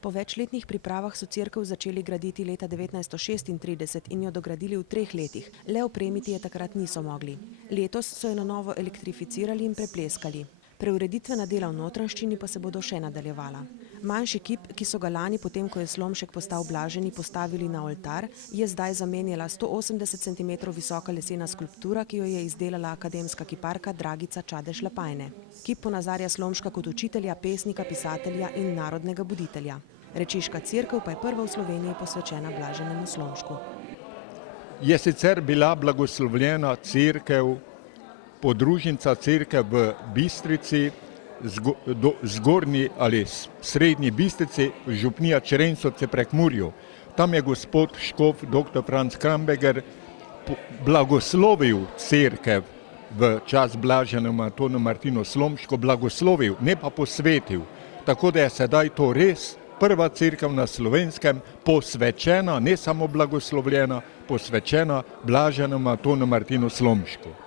Po večletnih pripravah so cerkev začeli graditi leta 1936 in jo dogradili v 3 letih, le opremiti je takrat niso mogli. Letos so jo na novo elektrificirali in prepleskali. Preureditvena dela v notranjščini pa se bodo še nadaljevala. Manjši kip, ki so ga lani, potem ko je Slomšek postal blaženi, postavili na oltar, je zdaj zamenjala 180 cm visoka lesena skulptura, ki jo je izdelala akademska kiparka Dragica Čadež-Lapajne. Kip ponazarja Slomška kot učitelja, pesnika, pisatelja in narodnega buditelja. Rečiška cerkev pa je prva v Sloveniji posvečena blaženemu Slomšku. Je sicer bila blagoslovljena cerkev, podružnica cerkev v Bistrici, zgornji ali srednji Bistrici, župnija Črenšovci Prekmurju. Tam je gospod škof dr. Franc Kramberger blagoslovil cerkev v čast blaženemu Antonu Martinu Slomšku, blagoslovil, ne pa posvetil. Tako da je sedaj to res prva cerkev na Slovenskem posvečena, ne samo blagoslovljena, posvečena blaženemu Antonu Martinu Slomšku.